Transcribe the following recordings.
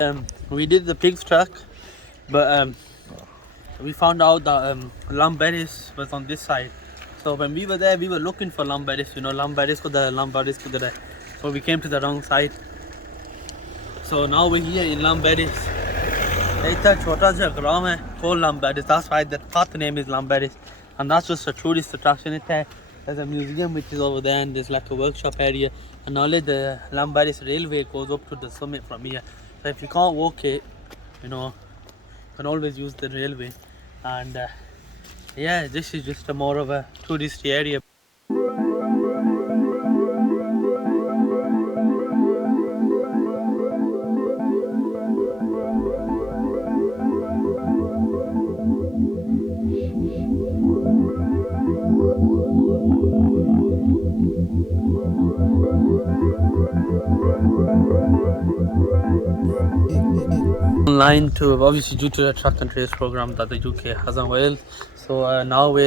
We did the pig's track, but we found out that Lamberis was on this side. So when we were there, we were looking for Lamberis. Lamberis ko the Lamberis ko the. So we came to the wrong side. So now we're here in Lamberis. It's a chota sa gram hai called Lamberis. That's why the path name is Lamberis, and that's just a tourist attraction. There's a museum which is over there, and there's like a workshop area. And now the Lamberis railway goes up to the summit from here. So if you can't walk it, you can always use the railway. And yeah, this is just a more of a touristy area. Online to obviously due to the track and trace program that the UK has on Wales. So now we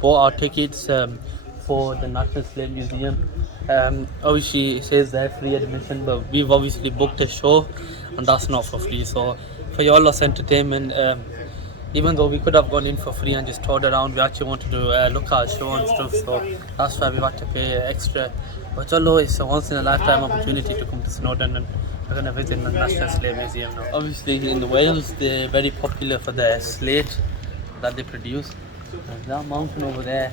bought our tickets for the National Slate Museum. Obviously it says they're free admission, but we've obviously booked a show and that's not for free. So for your lot's entertainment, even though we could have gone in for free and just toured around, we actually wanted to look at a show and stuff, so that's why we had to pay extra. But chalo, it's a once in a lifetime opportunity to come to Snowdon, and we're going to visit the National Slate Museum now. Obviously in Wales they're very popular for the slate that they produce. There's that mountain over there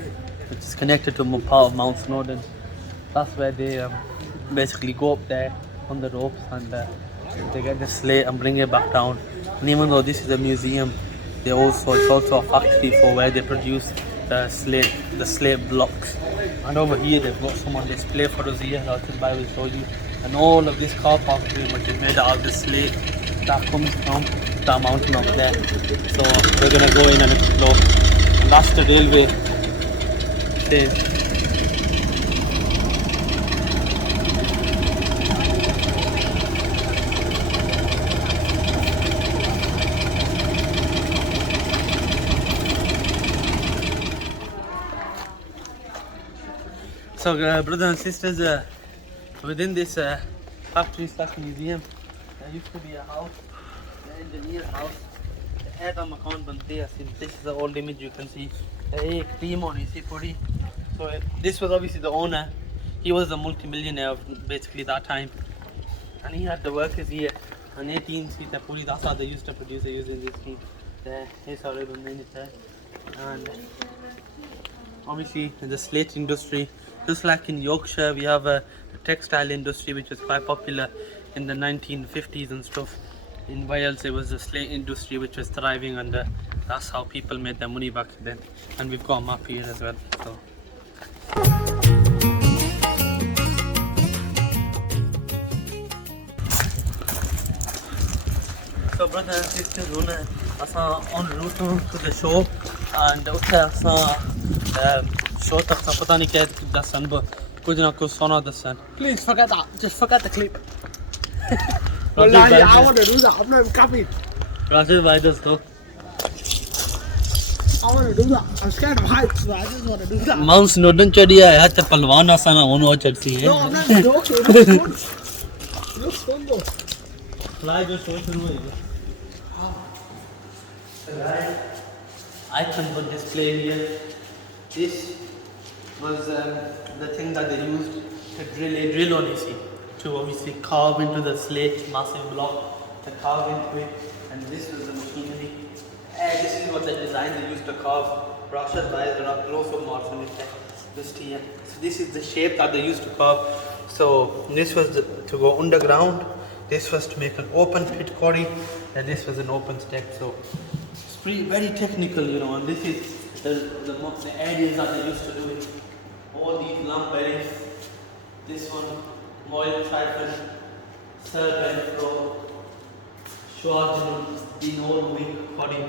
which is connected to part of Mount Snowdon. That's where they basically go up there on the ropes, and they get the slate and bring it back down. And even though this is a museum, it's also a factory for where they produce the slate blocks. And over here they've got some on display for us here. I'll just by will show you. And all of this car park pretty much is made out of the slate that comes from that mountain over there. So we're gonna go in and explore. And that's the railway station. So brothers and sisters, within this factory/museum, there used to be a house, the engineer's house. The head of Makan Bante, this is the old image you can see. A cream on puri. So this was obviously the owner. He was a multi-millionaire of basically that time. And he had the workers here. And 18 seater puri, that's how they used to produce it using this steam. Here's how they made it there. And obviously in the slate industry, just like in Yorkshire, we have a textile industry which was quite popular in the 1950s and stuff. In Wales, it was the slate industry which was thriving, and that's how people made their money back then. And we've got a map here as well. So brothers and sisters, we are en route to the show, and show tak sa pata nahi kya dasan, but kuch na kuch sona dasan. Please forget that. Just forget the clip. Wallahi, I want to do that. I'm not copying. Rajat bhai dosto. I want to do that. I'm scared of heights, but I just want to do that. Mount Snowdon chadiya hai, to palwan asana ono chadsi hai. No, I'm not joking. It looks fun. It looks fun though. Fly jo show shuru hoega. Icon for display here. This was the thing that they used to drill on, to obviously carve into the slate, massive block, to carve into it. And this was the machinery. This is what the design they used to carve. Rashad Bhai, there are lots of marks on it. Just here. So this is the shape that they used to carve. So this was to go underground. This was to make an open pit quarry, and this was an open step. So it's very technical, and this is the areas that they used to do it. All these lump berries, this one, Moil Triton, Sir Benfro, Schwarzenegger, the old wing quarry.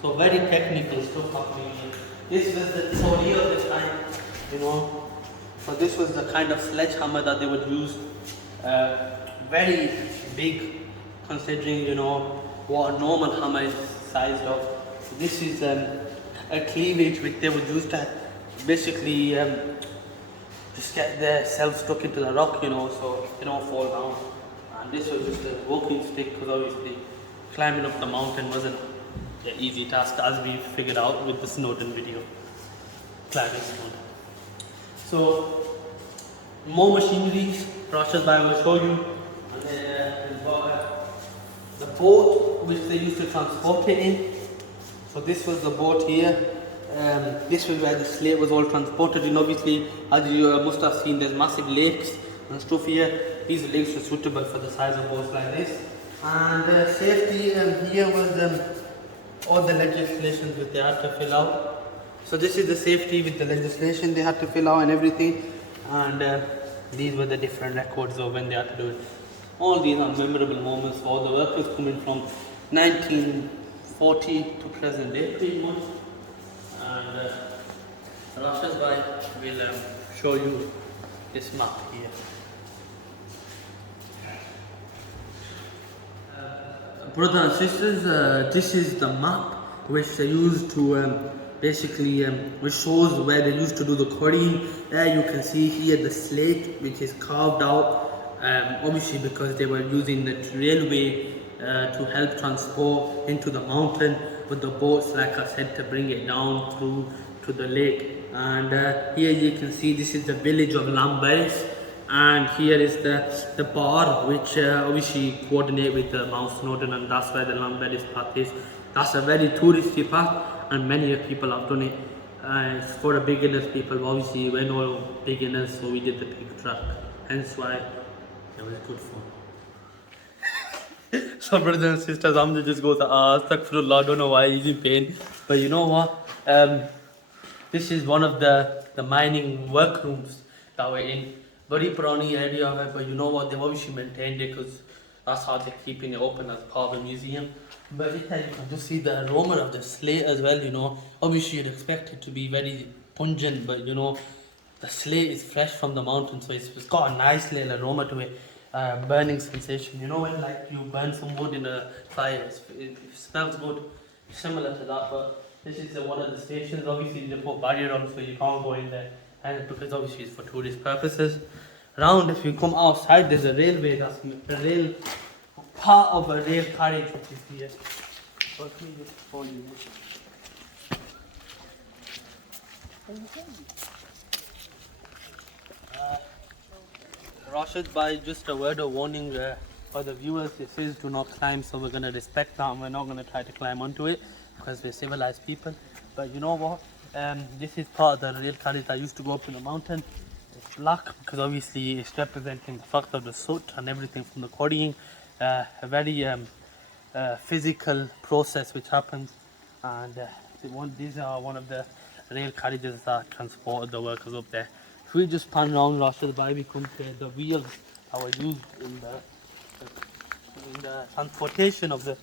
So very technical stuff happening here. This was the theory of the time, So this was the kind of sledgehammer that they would use. Very big, considering what a normal hammer is sized of. So this is a cleavage which they would use to basically just get themselves stuck into the rock, so they don't fall down. And this was just a walking stick because obviously climbing up the mountain wasn't an easy task as we figured out with the Snowden video. Climbing Snowden. So more machineries, Rashid I will show you. And then we've got the boat which they used to transport it in. So this was the boat here. This was where the slate was all transported in. Obviously, as you must have seen, there's massive lakes and stuff here. These lakes are suitable for the size of boats like this. And safety here was all the legislations which they had to fill out. So this is the safety with the legislation they had to fill out and everything. And these were the different records of when they had to do it. All these are memorable moments for all the workers coming from 1940 to present day pretty much. And Rashid Bhai will show you this map here. Brothers and sisters, this is the map which they used to basically, which shows where they used to do the quarrying. There you can see here the slate which is carved out, obviously because they were using the railway to help transport into the mountain with the boats, like I said, to bring it down through to the lake. And here you can see this is the village of Lambaris. And here is the bar which obviously coordinate with the Mount Snowdon, and that's where the Lambaris path is. That's a very touristy path and many people have done it. It's for the beginners people, obviously we're no beginners, so we did the big truck, hence why it was good fun. So brothers and sisters, Hamza just goes, astaghfirullah, I don't know why he's in pain. But you know what? This is one of the mining workrooms that we're in. Very purani area of it, but you know what? They've obviously maintained it because that's how they're keeping it open as part of the museum. But you can just see the aroma of the slate as well, you know. Obviously you'd expect it to be very pungent, but you know, the slate is fresh from the mountain, so it's got a nice little aroma to it. Burning sensation, you know, when like you burn some wood in a fire, it smells good, similar to that. But this is one of the stations. Obviously they put barrier on so you can't go in there, and because obviously it's for tourist purposes. Around, if you come outside, there's a railway, that's the rail, part of a rail carriage which is here. So let me just show you this. Rashid, by just a word of warning for the viewers, it says do not climb, so we're going to respect that and we're not going to try to climb onto it because we're civilized people. But you know what, this is part of the rail carriage that used to go up in the mountain. It's black because obviously it's representing the fact of the soot and everything from the quarrying. A very physical process which happens, and these are one of the rail carriages that transport the workers up there. If we just pan around Rashid Bhai, we come to the wheels that were used in the transportation of the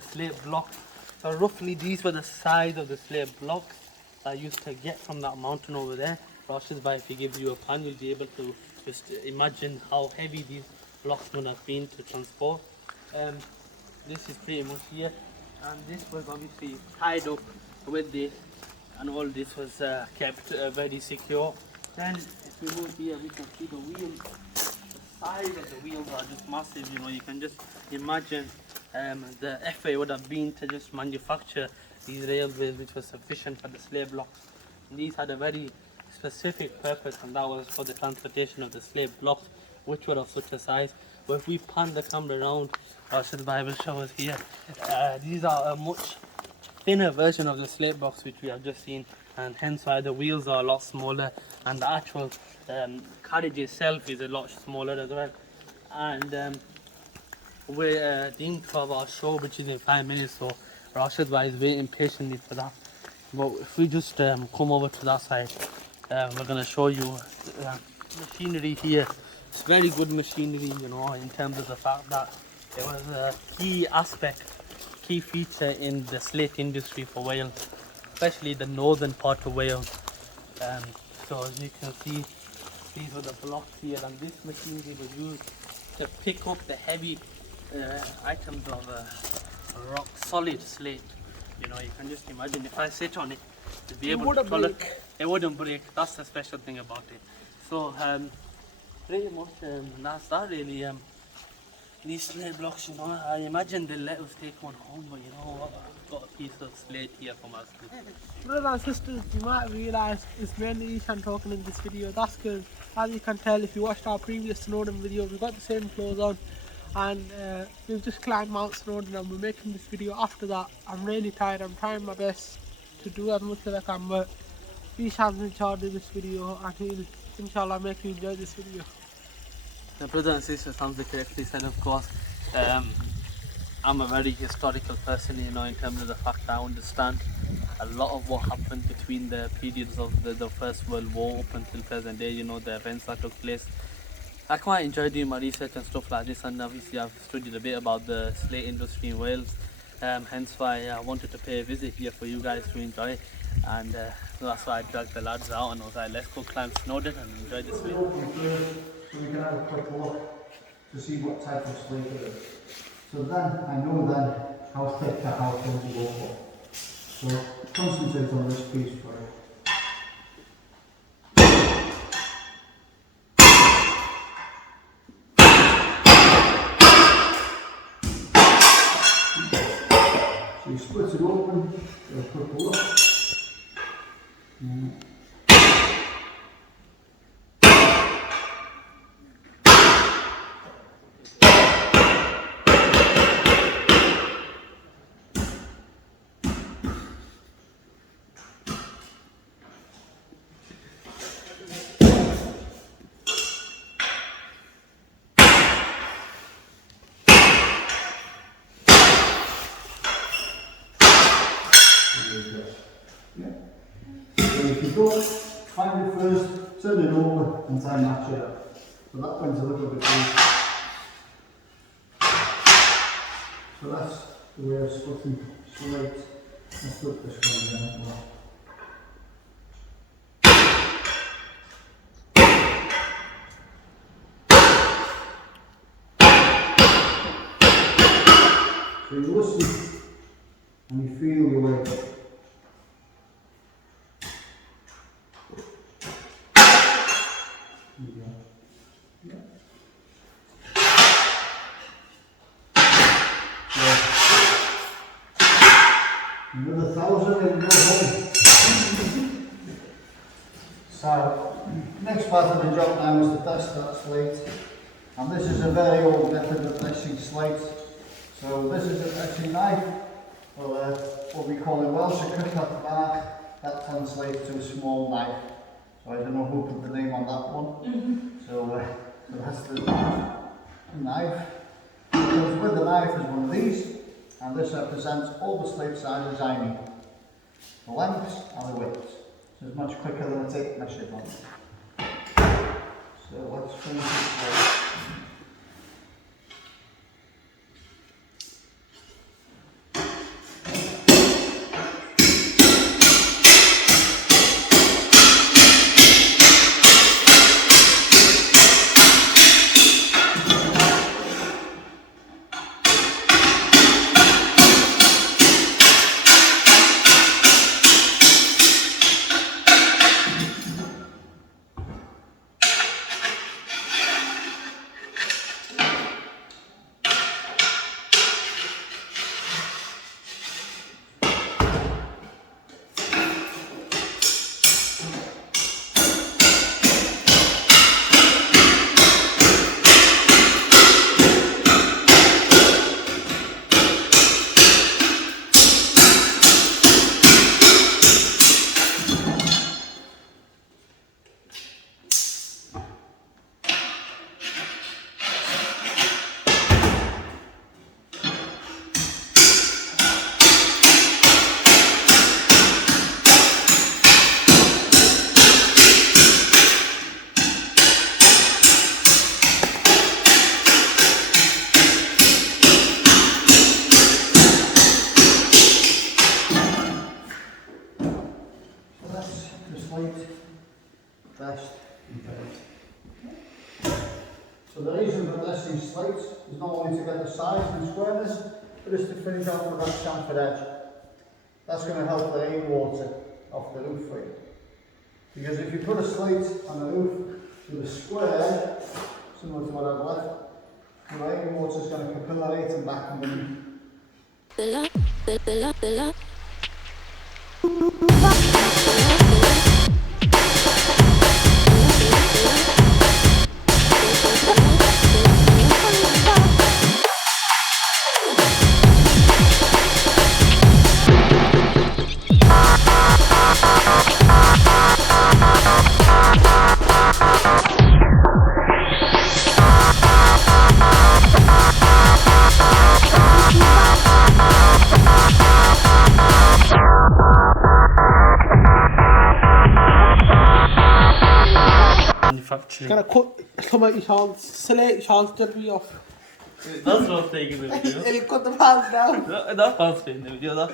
slate blocks. So roughly these were the size of the slate blocks that I used to get from that mountain over there. Rashid Bhai, if he gives you a pan, you'll be able to just imagine how heavy these blocks would have been to transport. This is pretty much here, and this was obviously tied up with this, and all this was kept very secure. Then if we move here, we can see the wheels. The size of the wheels are just massive, you know. You can just imagine the effort it would have been to just manufacture these railways, which was sufficient for the slave blocks. And these had a very specific purpose, and that was for the transportation of the slave blocks, which were of such a size. But if we pan the camera around, Rashid Bhai will show us here. These are a much thinner version of the slate box which we have just seen, and hence why the wheels are a lot smaller, and the actual carriage itself is a lot smaller as well. And we're deemed to have our show which is in 5 minutes, so Rashid Bhai is waiting patiently for that. But if we just come over to that side, we're going to show you machinery here. It's very good machinery, you know, in terms of the fact that it was a key aspect, key feature in the slate industry for Wales, especially the northern part of Wales. So as you can see, these were the blocks here, and this machinery was used to pick up the heavy items of rock solid slate. You know, you can just imagine if I sit on it, to be able to pull it, it wouldn't break. That's the special thing about it. So pretty much that's that really. these slate blocks, you know, I imagine they'll let us take one home, but you know what? I've got a piece of slate here for my school. Brothers and sisters, you might realise it's mainly Ishan talking in this video. That's because, as you can tell, if you watched our previous Snowdon video, we've got the same clothes on, and we've just climbed Mount Snowdon and we're making this video after that. I'm really tired. I'm trying my best to do as much as I can, but Ishan's in charge of this video and he'll inshallah make you enjoy this video. The brother and sister Hamza correctly said, of course, I'm a very historical person, you know, in terms of the fact that I understand a lot of what happened between the periods of the First World War up until present day, you know, the events that took place. I quite enjoy doing my research and stuff like this, and obviously I've studied a bit about the slate industry in Wales, hence why I wanted to pay a visit here for you guys to enjoy, and so that's why I dragged the lads out and I was like, let's go climb Snowdon and enjoy this slate. So we can have a quick look to see what type of slate it is. So then, I know then how thick or how thin to go for. So concentrate on this piece for it. So you split it open, you'll quick look. So if you go, find it first, turn it over and try and match it up. So that one's a little bit loose. So that's the way of splitting slate. Let's split this one down as well. So you listen and you feel your way. Another 1,000 and go home. So, next part of the job now is to test that slate. And this is a very old method of testing slates. So this is a testing knife, or what we call in Welsh a cutlet mark. That translates to a small knife. So I don't know who put the name on that one. So that's the knife. What goes with the knife is one of these. And this represents all the slate sizes I need. The lengths and the widths. So it's much quicker than a tape measure one. So let's finish this. So the reason for testing slates is not only to get the size and squareness, but is to finish off with that chamfered edge. That's going to help the rainwater off the roof for you. Because if you put a slate on the roof with a square edge, similar to what I've left, The rainwater is going to capillary and back underneath. Manufacturing. Gonna cut some of your chance, Slate chance to be off. That's not taking the video. And you cut the pants down. That can't stay in the video. That.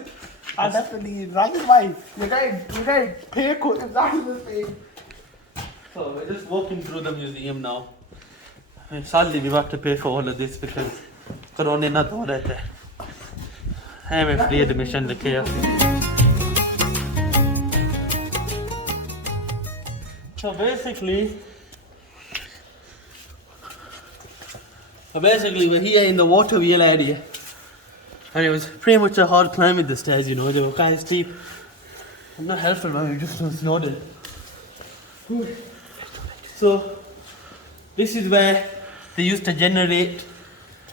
I definitely right away. You're getting pay cut if that is the thing. So we're just walking through the museum now. And sadly we have to pay for all of this because Corona not हो रहे थे. हमें free admission लिखे हैं. So basically we're here in the water wheel area. And it was pretty much a hard climb with the stairs, you know, they were kind of steep. I'm not helpful, man, we just snowed in. So, this is where they used to generate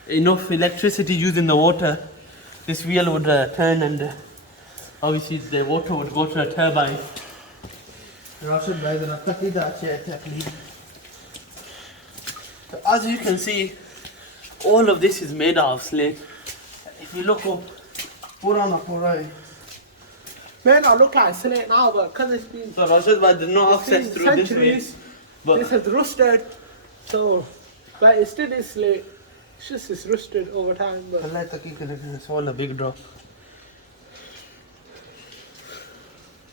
enough electricity using the water. This wheel would turn and obviously the water would go to a turbine. So as you can see, all of this is made out of slate. If you look up, May not look like Slate now, but because it's been so there's no access through this way. centuries, But this has rusted. So, but it still is Slate. It's just it's rusted over time. But it's all a big drop.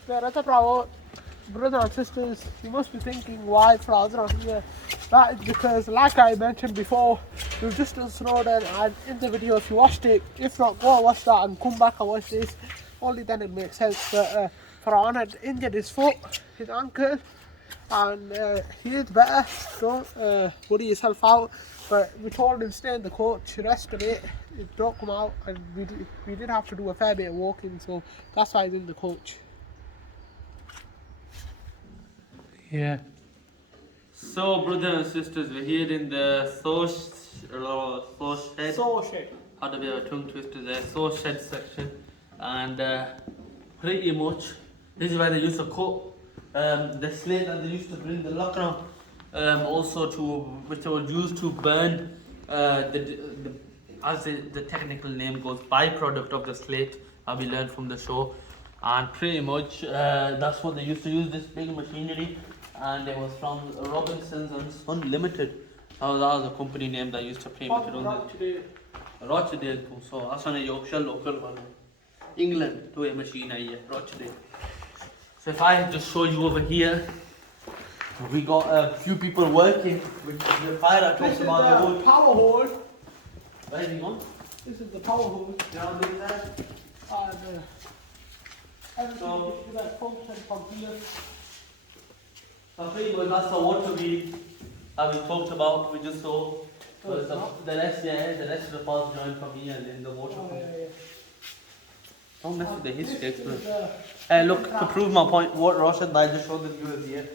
yeah, that's a problem. Brothers and sisters, you must be thinking why flowers are here. That is because, like I mentioned before, we've just done Snowden, and in the video, if you watched it, if not, go and watch that and come back and watch this. Only then it makes sense. But Farhan had injured his foot, his ankle, and he is better. Don't worry yourself out. But we told him stay in the coach, rest a bit, don't come out, and we did have to do a fair bit of walking, so that's why he's in the coach. Yeah. So, brothers and sisters, we're here in the sauce shed. So shit. Had a bit of a tongue twister there. Sauce shed section, and pretty much this is where they used to cut the slate that they used to bring the lakra, also to which they would use to burn as the technical name goes, byproduct of the slate that we learned from the show. And pretty much that's what they used to use, this big machinery, and it was from Robinsons and Son Limited. That was a company name that used to pretty much run this. Rochdale too, so that's on a Yorkshire local one. England to a machine here, Rochdale. So if I just show you over here, we got a few people working with the fire I This talked is about the the wood. power hole. Where is he gone? This is the power hole. Down there. And everything So- is that function from here. So pretty much that's the water wheel that we talked about, we just saw. Oh, it's not? The rest of the parts joined from here and then the water Oh, from. yeah. Don't mess with the history This explain. is, Look, to prove my point, what Roshan I just showed the viewers here.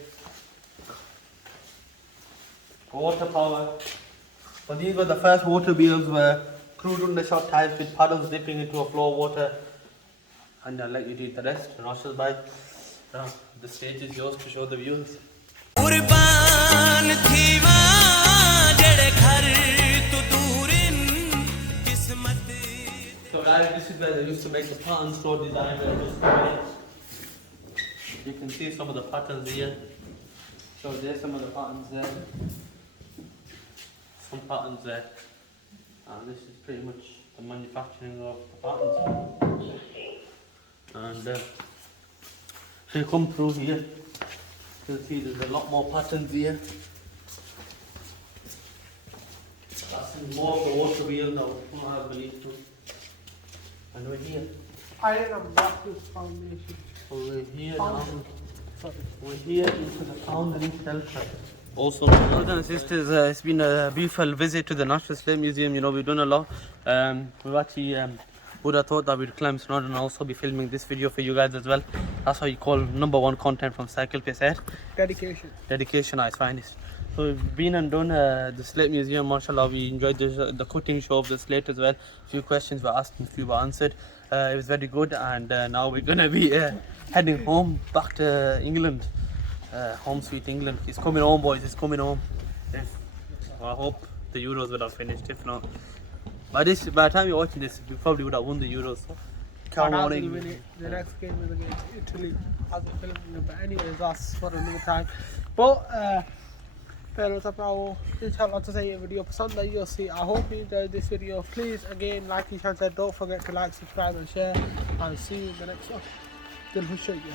Water power. So these were the first water wheels, were crude undershot types with paddles dipping into a flow of water. And I'll let you do the rest. Roshan bhai, the stage is yours to show the viewers. कुर्बान थीवा जड़े घर तो दूरिन किस्मत So guys, this is where they used to make the patterns for design. You can see some of the patterns here. So there's some of the patterns there. Some patterns there. And this is pretty much the manufacturing of the patterns. And so you come through here, you'll see there's a lot more patterns here. That's more of the water wheel now, I believe too. And we're here. Iron and Baptist Foundation. So we're here now. Foundry. Sorry. We're here into the foundry shelter. Also, brothers and sisters, it's been a beautiful visit to the National Slate Museum. You know, we've done a lot. We've actually would have thought that we'd climb Snowdon and also be filming this video for you guys as well. That's how you call #1 content from Cycle Pace Air. Dedication. Dedication at its finest. So we've been and done the Slate Museum, mashallah. We enjoyed the cutting show of the slate as well. A few questions were asked and a few were answered. It was very good, and now we're gonna be heading home back to England. Home sweet England. It's coming home, boys. It's coming home. I hope the Euros would have finished. If not, by the time you're watching this, we probably would have won the Euros. So, come on, England. The next game is against Italy. As a film, but anyways, that's for another time. But फिर अपना वो इंशाल्लाह तो सही video पसंद आई हो सी I hope you enjoyed this video. Please again, like each other, don't forget to like, subscribe and share, and see you in the next one. Till we show you.